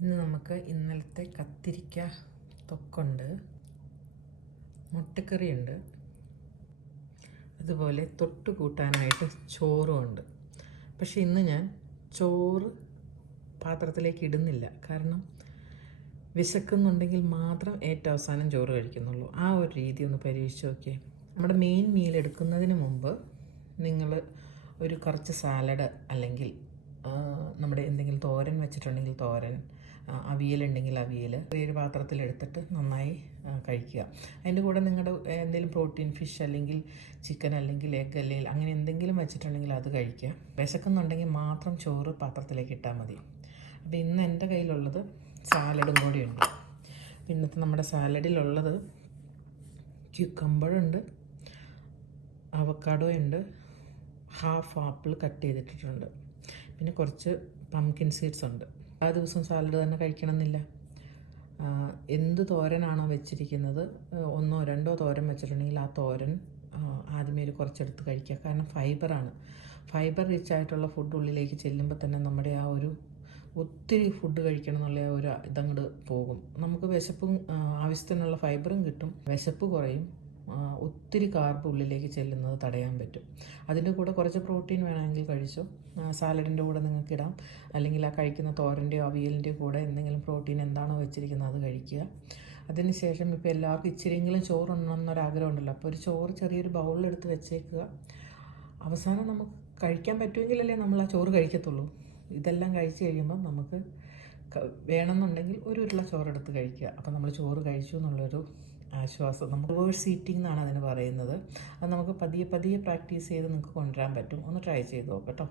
ഇന്ന് നമുക്ക് ഇന്നലത്തെ കത്തിരിക്ക തൊക്കുണ്ട്, മുട്ടക്കറിയുണ്ട്, അതുപോലെ തൊട്ട് കൂട്ടാനായിട്ട് ചോറുമുണ്ട്. പക്ഷേ ഇന്ന് ഞാൻ ചോറ് പാത്രത്തിലേക്ക് ഇടുന്നില്ല. കാരണം വിശക്കുന്നുണ്ടെങ്കിൽ മാത്രം ഏറ്റവും അവസാനം ചോറ് കഴിക്കുന്നുള്ളൂ. ആ ഒരു രീതി ഒന്ന് പരീക്ഷിച്ച് നോക്കിയേ. നമ്മുടെ മെയിൻ മീൽ എടുക്കുന്നതിന് മുമ്പ് നിങ്ങൾ ഒരു കുറച്ച് സാലഡ് അല്ലെങ്കിൽ നമ്മുടെ എന്തെങ്കിലും തോരൻ വെച്ചിട്ടുണ്ടെങ്കിൽ തോരൻ, അവിയലുണ്ടെങ്കിൽ അവിയൽ ഒരു പാത്രത്തിലെടുത്തിട്ട് നന്നായി കഴിക്കുക. അതിൻ്റെ കൂടെ നിങ്ങളുടെ എന്തെങ്കിലും പ്രോട്ടീൻ ഫിഷ് അല്ലെങ്കിൽ ചിക്കൻ അല്ലെങ്കിൽ എഗ് അല്ലെങ്കിൽ അങ്ങനെ എന്തെങ്കിലും വെച്ചിട്ടുണ്ടെങ്കിൽ അത് കഴിക്കുക. വിശക്കുന്നുണ്ടെങ്കിൽ മാത്രം ചോറ് പാത്രത്തിലേക്ക് ഇട്ടാൽ മതി. അപ്പോൾ ഇന്ന് എൻ്റെ കയ്യിലുള്ളത് സാലഡും കൂടിയുണ്ട്. ഇന്നത്തെ നമ്മുടെ സാലഡിലുള്ളത് ക്യൂക്കമ്പറുണ്ട്, അവക്കാഡോ ഉണ്ട്, ഹാഫ് ആപ്പിൾ കട്ട് ചെയ്തിട്ടിട്ടുണ്ട്, പിന്നെ കുറച്ച് പംകിൻ സീഡ്സ് ഉണ്ട്. ആ ദിവസം സാലഡ് തന്നെ കഴിക്കണമെന്നില്ല. എന്ത് തോരനാണോ വെച്ചിരിക്കുന്നത്, ഒന്നോ രണ്ടോ തോരൻ വെച്ചിട്ടുണ്ടെങ്കിൽ ആ തോരൻ ആദ്യമേ ഒരു കുറച്ചെടുത്ത് കഴിക്കുക. കാരണം ഫൈബർ റിച്ച് ആയിട്ടുള്ള ഫുഡ് ഉള്ളിലേക്ക് ചെല്ലുമ്പോൾ തന്നെ നമ്മുടെ ആ ഒരു ഒത്തിരി ഫുഡ് കഴിക്കണം എന്നുള്ള ആ ഒരു ഇതങ്ങോട്ട് പോകും. നമുക്ക് വിശപ്പും ആവശ്യത്തിനുള്ള ഫൈബറും കിട്ടും, വിശപ്പ് കുറയും, ഒത്തിരി കാർബ് ഉള്ളിലേക്ക് ചെല്ലുന്നത് തടയാൻ പറ്റും. അതിൻ്റെ കൂടെ കുറച്ച് പ്രോട്ടീൻ വേണമെങ്കിൽ കഴിച്ചോ. സാലഡിൻ്റെ കൂടെ നിങ്ങൾക്ക് ഇടാം, അല്ലെങ്കിൽ ആ കഴിക്കുന്ന തോരൻ്റെയോ അവിയലിൻ്റെയോ കൂടെ എന്തെങ്കിലും പ്രോട്ടീൻ എന്താണോ വെച്ചിരിക്കുന്നത് അത് കഴിക്കുക. അതിനുശേഷം ഇപ്പോൾ എല്ലാവർക്കും ഇച്ചിരിയെങ്കിലും ചോറുണ്ടെന്നൊരാഗ്രഹം ഉണ്ടല്ലോ, അപ്പോൾ ഒരു ചോറ് ചെറിയൊരു ബൗളിലെടുത്ത് വെച്ചേക്കുക. അവസാനം നമുക്ക് കഴിക്കാൻ പറ്റുമെങ്കിലല്ലേ നമ്മൾ ആ ചോറ് കഴിക്കത്തുള്ളൂ. ഇതെല്ലാം കഴിച്ച് കഴിയുമ്പോൾ നമുക്ക് വേണമെന്നുണ്ടെങ്കിൽ ഒരു ഉരുള ചോറെടുത്ത് കഴിക്കുക. അപ്പോൾ നമ്മൾ ചോറ് കഴിച്ചു എന്നുള്ളൊരു ആശ്വാസം. നമ്മൾ റിവേഴ്സ് ഈറ്റിംഗ് എന്നാണ് അതിന് പറയുന്നത്. അത് നമുക്ക് പതിയെ പ്രാക്ടീസ് ചെയ്ത് നിങ്ങൾക്ക് കൊണ്ടുവരാൻ പറ്റും. ഒന്ന് ട്രൈ ചെയ്ത് നോക്കാം കേട്ടോ.